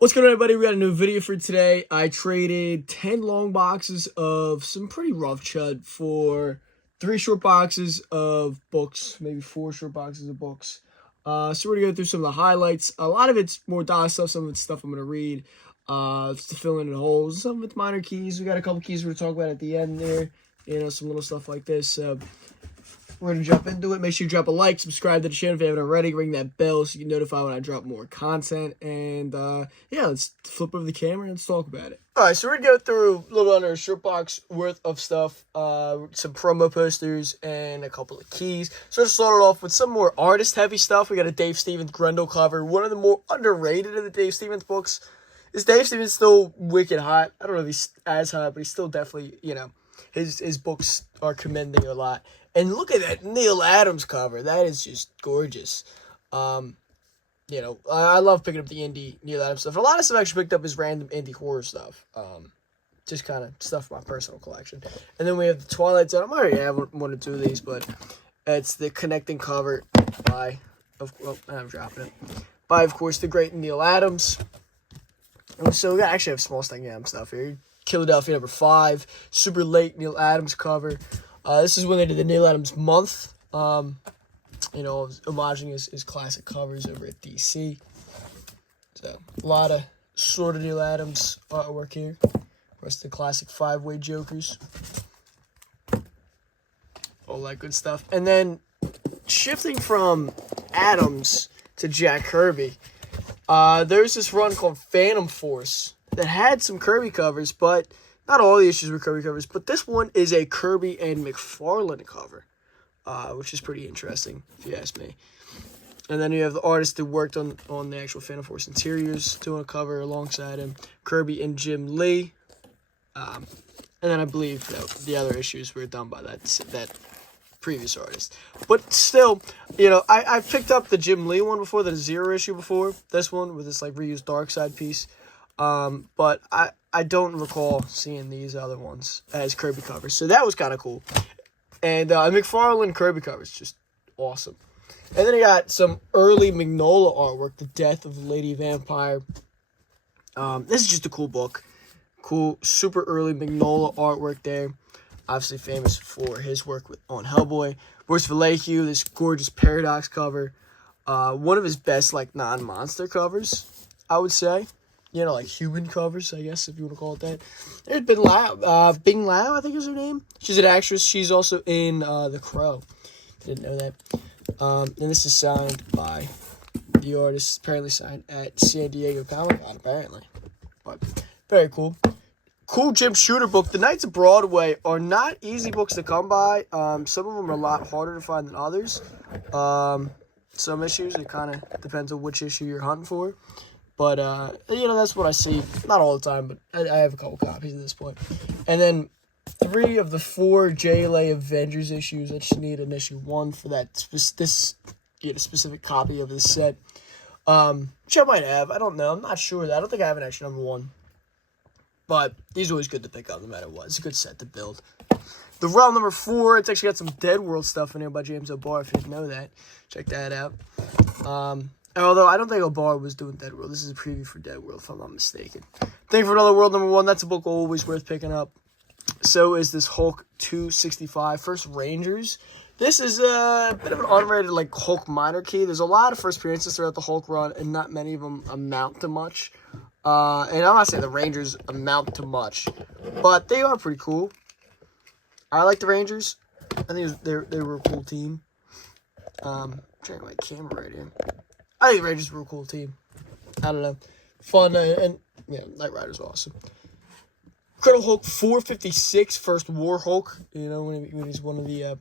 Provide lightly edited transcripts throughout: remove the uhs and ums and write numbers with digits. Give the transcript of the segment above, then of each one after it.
What's going on, everybody? We got a new video for today. I traded 10 long boxes of some pretty rough chud for 3 short boxes of books, maybe 4 short boxes of books. So we're going to go through some of the highlights. A lot of it's more dollar stuff, some of it's stuff I'm going to read just to fill in the holes. Some of it's minor keys. We got a couple keys we're going to talk about at the end there. Some little stuff like this. So we're going to jump into it. Make sure you drop a like, subscribe to the channel if you haven't already, ring that bell so you get notified when I drop more content. And, yeah, let's flip over the camera and let's talk about it. All right, so we're going to go through a little under a short box worth of stuff, some promo posters, and a couple of keys. So let's start it off with some more artist-heavy stuff. We got a Dave Stevens Grendel cover. One of the more underrated of the Dave Stevens books. Is Dave Stevens still wicked hot? I don't know if he's as hot, but he's still definitely, his books are commending a lot. And look at that Neil Adams cover. That is just gorgeous. I love picking up the indie Neil Adams stuff. A lot of stuff I actually picked up is random indie horror stuff. Just kind of stuff from my personal collection. And then we have the Twilight Zone. I already have one or two of these, but it's the connecting cover by, I'm dropping it. By, of course, the great Neil Adams. So we actually have small Sting Adams stuff here. Philadelphia number 5. Super late Neil Adams cover. This is when they did the Neil Adams month. Homaging his classic covers over at DC. So, a lot of sort of Neil Adams artwork here. Of course, the classic 5-way Jokers. All that good stuff. And then, shifting from Adams to Jack Kirby, there's this run called Phantom Force that had some Kirby covers, but not all the issues were Kirby covers, but this one is a Kirby and McFarlane cover, which is pretty interesting, if you ask me. And then you have the artist that worked on the actual Phantom Force interiors doing a cover alongside him, Kirby and Jim Lee. And then I believe the other issues were done by that previous artist. But still, I picked up the Jim Lee one before, the 0 issue before this one with this reused Darkseid piece. But I don't recall seeing these other ones as Kirby covers. So that was kind of cool. And McFarlane Kirby covers, just awesome. And then I got some early Mignola artwork, The Death of the Lady Vampire. This is just a cool book. Cool, super early Mignola artwork there. Obviously famous for his work on Hellboy. Boris Vallejo, this gorgeous Paradox cover. One of his best, non-monster covers, I would say. Human covers, I guess, if you want to call it that. There's Bing Lau, I think is her name. She's an actress. She's also in The Crow. Didn't know that. And this is signed by the artist, apparently signed at San Diego Comic-Con, apparently. But very cool. Cool Jim Shooter book. The Knights of Broadway are not easy books to come by. Some of them are a lot harder to find than others. Some issues, it kind of depends on which issue you're hunting for. But, that's what I see. Not all the time, but I have a couple copies at this point. And then 3 of the 4 JLA Avengers issues. I just need an issue 1 for that specific copy of this set. Which I might have. I don't know. I'm not sure. I don't think I have an extra number 1. But these are always good to pick up no matter what. It's a good set to build. The Realm number 4. It's actually got some Dead World stuff in here by James O'Barr, if you didn't know that. Check that out. Although I don't think O'Barr was doing Dead World. This is a preview for Dead World, if I'm not mistaken. Think for Another World number 1. That's a book always worth picking up. So is this Hulk 265. First Rangers. This is a bit of an unrated Hulk minor key. There's a lot of first appearances throughout the Hulk run, and not many of them amount to much. And I'm not saying the Rangers amount to much, but they are pretty cool. I like the Rangers. I think they were a cool team. I'm trying my camera right here. I think the Rangers were a cool team. I don't know. Fun, and Knight Rider's awesome. Incredible Hulk 456, First War Hulk. When he's one of the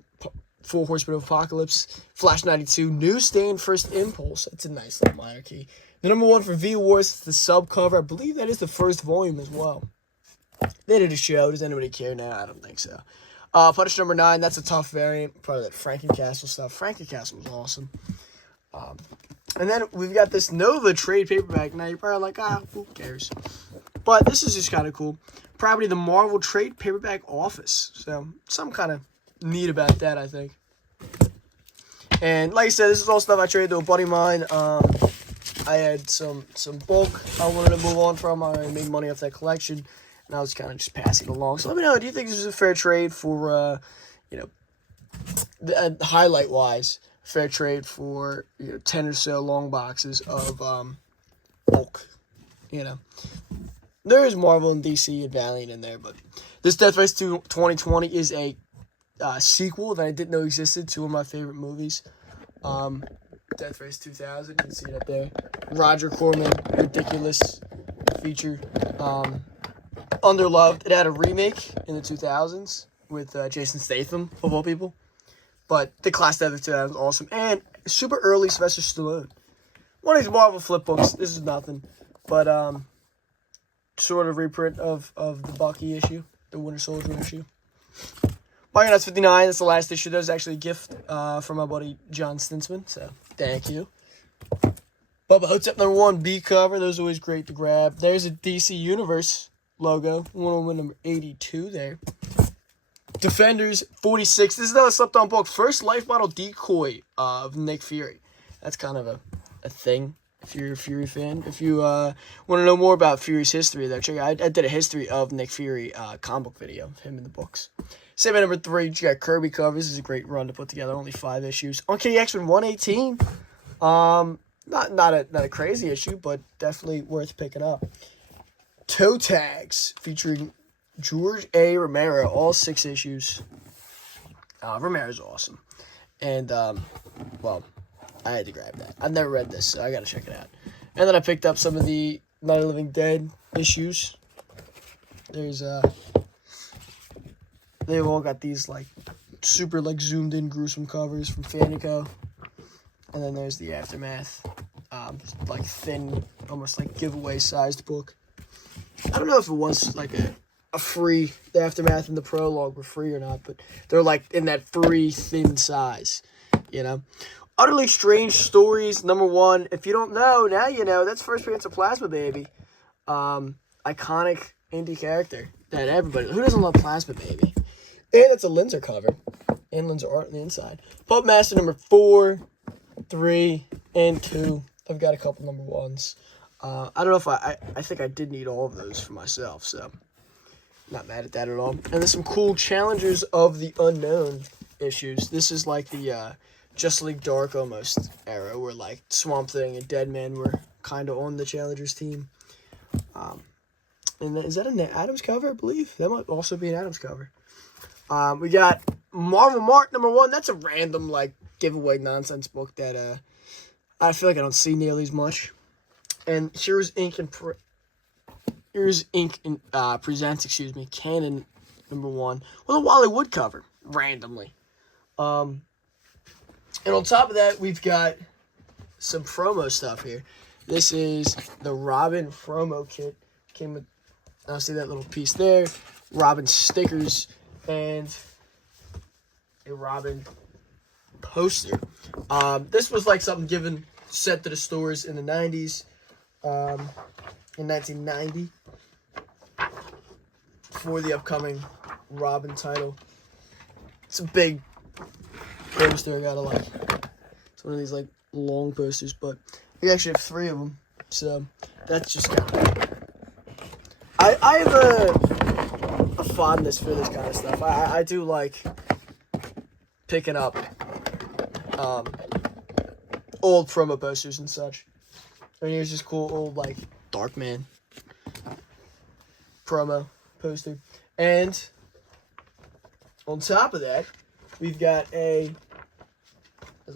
4 Horsemen of Apocalypse. Flash 92, Newsstand First Impulse. That's a nice little minor key. The number 1 for V-Wars is the sub cover. I believe that is the first volume as well. They did a show. Does anybody care now? I don't think so. Punisher number 9, that's a tough variant. Part of that Frankencastle stuff. Frankencastle was awesome. And then we've got this Nova trade paperback. Now you're probably like, who cares? But this is just kind of cool. Probably the Marvel trade paperback office. So, some kind of neat about that, I think. And like I said, this is all stuff I traded to a buddy of mine. I had some bulk I wanted to move on from. I already made money off that collection, and I was kind of just passing along. So let me know, do you think this is a fair trade for, highlight-wise, fair trade for 10 or so long boxes of bulk, There is Marvel and DC and Valiant in there, but this Death Race 2 2020 is a sequel that I didn't know existed to one of my favorite movies. Death Race 2000, you can see it up there. Roger Corman, ridiculous feature. Underloved. It had a remake in the 2000s with Jason Statham, of all people. But the class Death Race 2000 was awesome. And super early Sylvester Stallone. One of these Marvel flip books. This is nothing. But sort of reprint of the Bucky issue, the Winter Soldier issue. Bucky 59, that's the last issue. That was actually a gift from my buddy John Stinsman, so thank you. Bubba Hotep #1 B cover, those are always great to grab. There's a DC Universe logo, Wonder Woman number 82 there. Defenders 46, this is another slept-on book. First life model decoy of Nick Fury. That's kind of a thing. If you're a Fury fan. If you want to know more about Fury's history, though, check out. I did a history of Nick Fury comic book video of him in the books. Segment number 3, you got Kirby covers. This is a great run to put together. Only 5 issues. Uncanny X-Men 118. Not a crazy issue, but definitely worth picking up. Toe tags featuring George A. Romero. All 6 issues. Romero's awesome. And I had to grab that. I've never read this, so I gotta check it out. And then I picked up some of the Night of the Living Dead issues. There's they've all got these super zoomed in gruesome covers from Fanico. And then there's the Aftermath. Thin, almost giveaway sized book. I don't know if it was a free, the Aftermath and the prologue were free or not, but they're in that free thin size, Utterly Strange Stories, #1. If you don't know, now you know. That's first appearance of Plasma Baby. Iconic indie character that everybody... Who doesn't love Plasma Baby? And it's a Linzer cover. And Linzer art on the inside. Pup Master #4, 3, and 2. I've got a couple #1s. I don't know if I think I did need all of those for myself, so... Not mad at that at all. And there's some cool Challengers of the Unknown issues. This is the... Just League Dark almost era where Swamp Thing and Deadman were kind of on the Challengers team. And is that an Adams cover, I believe? That might also be an Adams cover. We got Marvel Mark #1. That's a random giveaway nonsense book that I feel like I don't see nearly as much. And Heroes Inc. presents Canon #1 with a Wally Wood cover randomly. And on top of that, we've got some promo stuff here. This is the Robin promo kit. Came with, I'll see that little piece there. Robin stickers and a Robin poster. This was something sent to the stores in the 90s, in 1990, for the upcoming Robin title. It's a big poster. I gotta it's one of these long posters, but we actually have 3 of them, so that's just kind of... I have a fondness for this kind of stuff. I do like picking up old promo posters and such. And here's this cool old Darkman promo poster, and on top of that, we've got as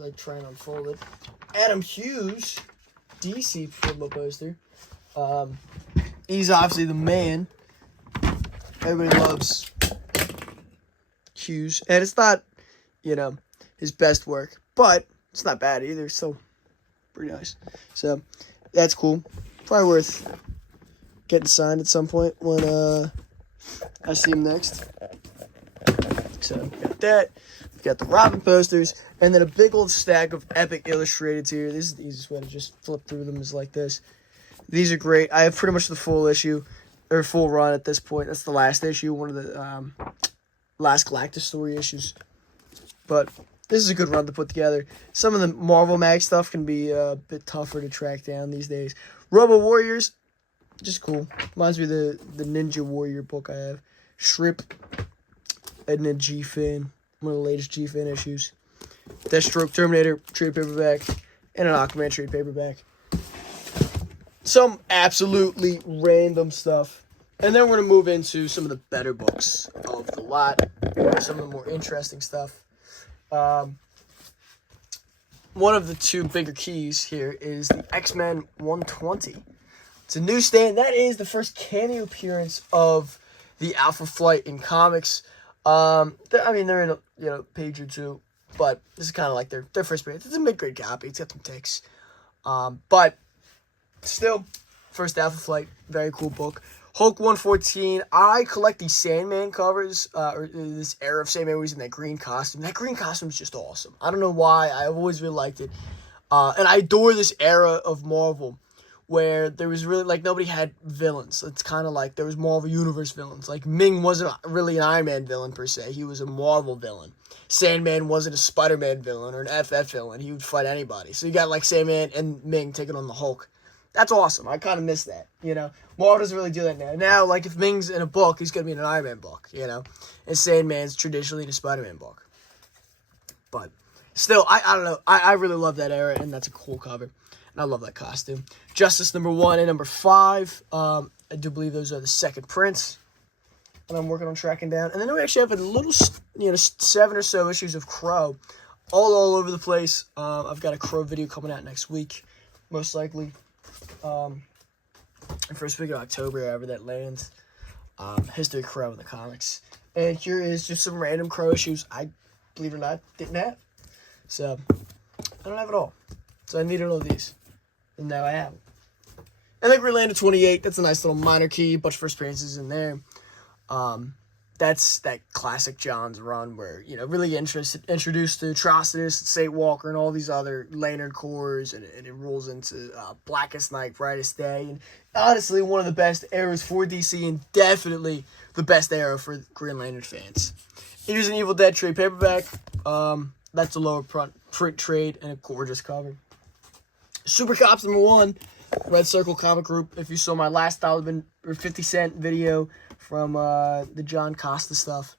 I try and unfold it, Adam Hughes DC promo poster. He's obviously the man. Everybody loves Hughes. And it's not, his best work, but it's not bad either. So, pretty nice. So, that's cool. Probably worth getting signed at some point when I see him next. So, got that. We got the Robin posters, and then a big old stack of Epic Illustrateds here. This is the easiest way to just flip through them, is like this. These are great. I have pretty much the full issue, or full run at this point. That's the last issue, one of the last Galactus story issues. But this is a good run to put together. Some of the Marvel Mag stuff can be a bit tougher to track down these days. Robo Warriors, just cool. Reminds me of the Ninja Warrior book I have. Shrip, Edna G-Fin, one of the latest G-Fin issues. Deathstroke, Terminator, trade paperback, and an Aquaman trade paperback. Some absolutely random stuff. And then we're going to move into some of the better books of the lot. Some of the more interesting stuff. One of the two bigger keys here is the X-Men 120. It's a newsstand. That is the first cameo appearance of the Alpha Flight in comics. I mean, they're in a page or two, but this is kind of like their first appearance. It's a mid-grade copy. It's got some ticks. But still, first Alpha Flight, very cool book. Hulk 114. I collect these Sandman covers, or this era of Sandman where he's in that green costume. That green costume is just awesome. I don't know why. I've always really liked it. And I adore this era of Marvel where there was really, like, nobody had villains. It's kind of like there was Marvel Universe villains. Like, Ming wasn't really an Iron Man villain, per se. He was a Marvel villain. Sandman wasn't a Spider-Man villain or an FF villain. He would fight anybody. So you got, like, Sandman and Ming taking on the Hulk. That's awesome. I kind of miss that, Marvel doesn't really do that now. Now, like, if Ming's in a book, he's going to be in an Iron Man book, And Sandman's traditionally in a Spider-Man book. But still, I don't know. I really love that era, and that's a cool cover. And I love that costume. Justice number 1 and number 5. I do believe those are the second prints. And I'm working on tracking down. And then we actually have a little, 7 or so issues of Crow. All over the place. I've got a Crow video coming out next week, most likely. First week of October, however that lands. History of Crow in the comics. And here is just some random Crow issues I, believe it or not, didn't have. So, I don't have it all. So I needed all these. And now I have them. And then Green Lantern 28, that's a nice little minor key, bunch of first appearances in there. That's that classic John's run where, really introduced to Atrocitus, State Walker, and all these other Lantern Corps, and it rolls into Blackest Night, Brightest Day. And honestly, one of the best eras for DC, and definitely the best era for Green Lantern fans. Here's an Evil Dead trade paperback. That's a lower print trade and a gorgeous cover. Super Cops number 1, Red Circle Comic Group. If you saw my last $50 video from the John Costa stuff,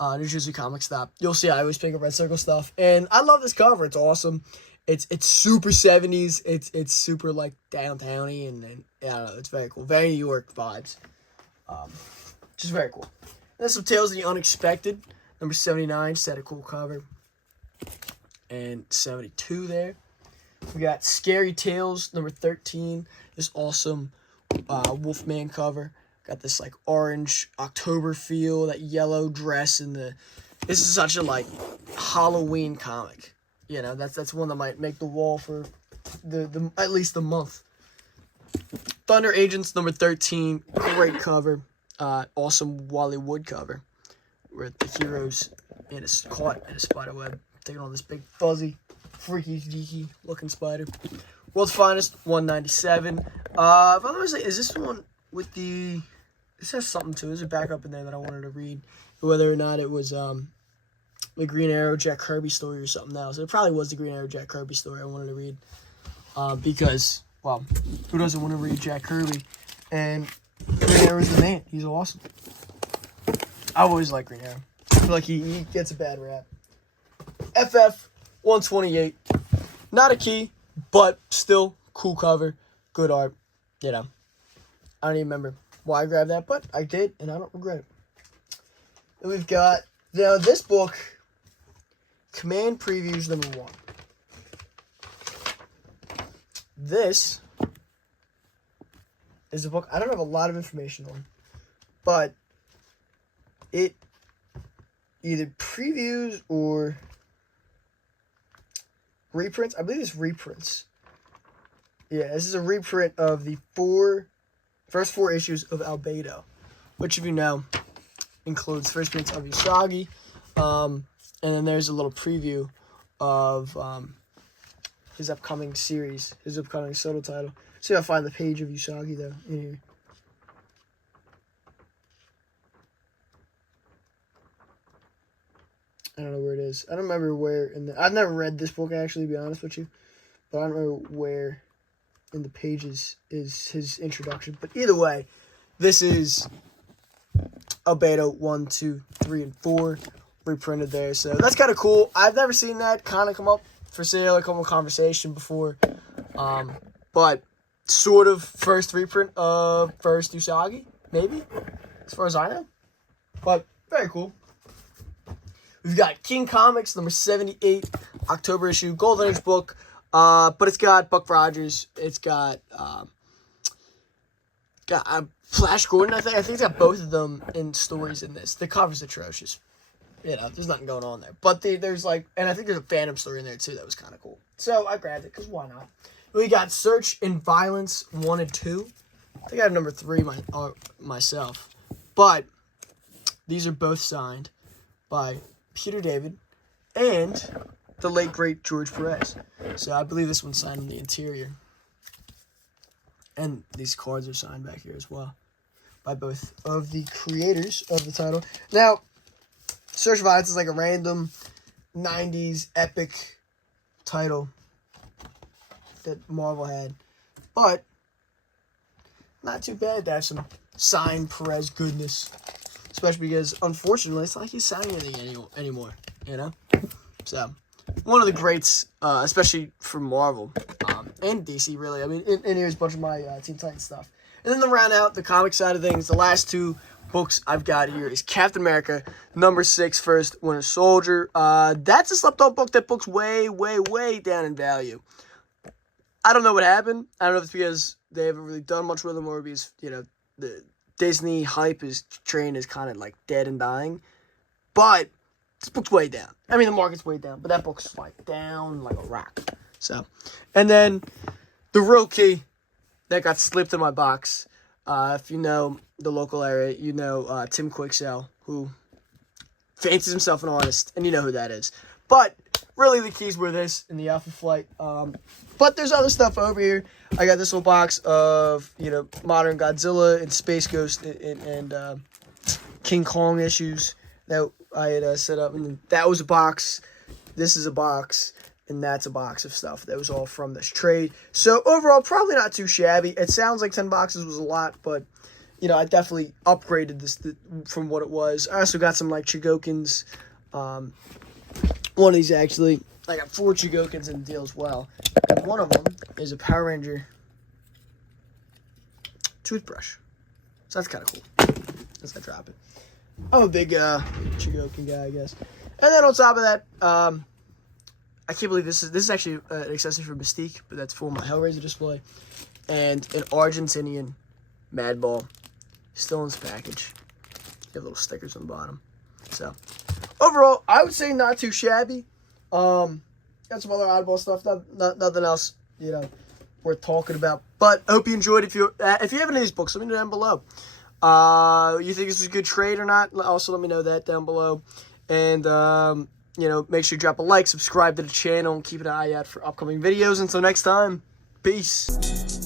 New Jersey Comic Stop, you'll see I always pick up Red Circle stuff. And I love this cover. It's awesome. It's super 70s. It's super like downtowny, and I don't know. It's very cool. Very New York vibes. Just very cool. And then some Tales of the Unexpected. Number 79, just had a cool cover. And 72 there. We got Scary Tales, number 13. This awesome Wolfman cover. Got this like orange October feel, that yellow dress, and this is such a like Halloween comic. That's one that might make the wall for the at least the month. Thunder Agents, number 13. Great cover. Awesome Wally Wood cover. Where the heroes caught in a spider web, taking on this big fuzzy, freaky deaky looking spider. World's Finest 197. If I'm gonna say, is this one with the? This has something to it. There's a backup in there that I wanted to read, whether or not it was the Green Arrow Jack Kirby story or something else. It probably was the Green Arrow Jack Kirby story I wanted to read, because who doesn't want to read Jack Kirby? And Green Arrow's the man. He's awesome. I've always liked Green Arrow. I feel like he gets a bad rap. FF 128. Not a key, but still cool cover. Good art. I don't even remember why I grabbed that, but I did, and I don't regret it. And we've got, now this book, Command Previews number 1. This is a book I don't have a lot of information on, but it either previews or reprints. I believe it's reprints. Yeah, this is a reprint of the first four issues of Albedo, which, if you know, includes first prints of Usagi, and then there's a little preview of his upcoming series, his upcoming solo title. See if I find the page of Usagi though in here. I don't know where it is. I don't remember where in the... I've never read this book, actually, to be honest with you. But I don't remember where in the pages is his introduction. But either way, this is Albedo 1, 2, 3, and 4 reprinted there. So that's kind of cool. I've never seen that kind of come up for sale or come up conversation before. But sort of first reprint of first Usagi, maybe, as far as I know. But very cool. We've got King Comics, number 78, October issue, Golden Age book. But it's got Buck Rogers. It's got Flash Gordon, I think. I think it's got both of them in stories in this. The cover's atrocious. You know, there's nothing going on there. But there's like, and I think there's a Phantom story in there too that was kind of cool. So I grabbed it because why not? We got Search and Violence 1 and 2. I think I have number 3 myself. But these are both signed by Peter David and the late, great George Perez. So I believe this one's signed on the interior. And these cards are signed back here as well by both of the creators of the title. Now, Search for Violence is like a random 90s epic title that Marvel had. But not too bad to have some signed Perez goodness. Especially because, unfortunately, it's not like he's signing anything anymore, you know? So, one of the greats, especially for Marvel, and DC, really. I mean, and here's a bunch of my Teen Titans stuff. And then to round out the comic side of things, the last 2 books I've got here is Captain America, number 6, First Winter Soldier. That's a slept-on book. That book's way, way, way down in value. I don't know what happened. I don't know if it's because they haven't really done much with them or because, you know, the Disney hype train is kind of like dead and dying. But this book's way down. I mean, the market's way down, but that book's like down like a rock. So, and then the real key that got slipped in my box. If you know the local area, you know Tim Quixell, who fancies himself an artist, and you know who that is. But really, the keys were this and the Alpha Flight. But there's other stuff over here. I got this little box of, you know, Modern Godzilla and Space Ghost and King Kong issues that I had set up. And that was a box. This is a box. And that's a box of stuff. That was all from this trade. So overall, probably not too shabby. It sounds like 10 boxes was a lot, but, you know, I definitely upgraded this from what it was. I also got some, like, Chigokins. One of these, actually. I got 4 Chigokins in the deal as well. And one of them is a Power Ranger toothbrush. So that's kind of cool. As I drop it. I'm a big Chigokin guy, I guess. And then on top of that, I can't believe this is actually an accessory for Mystique, but that's for my Hellraiser display. And an Argentinian Madball. Still in this package. You have little stickers on the bottom. So, overall, I would say not too shabby. Got some other oddball stuff. Nothing else, you know, worth talking about. But I hope you enjoyed. If you have any of these books, let me know down below. You think this was a good trade or not? Also, let me know that down below. And, you know, make sure you drop a like, subscribe to the channel, and keep an eye out for upcoming videos. Until next time, peace.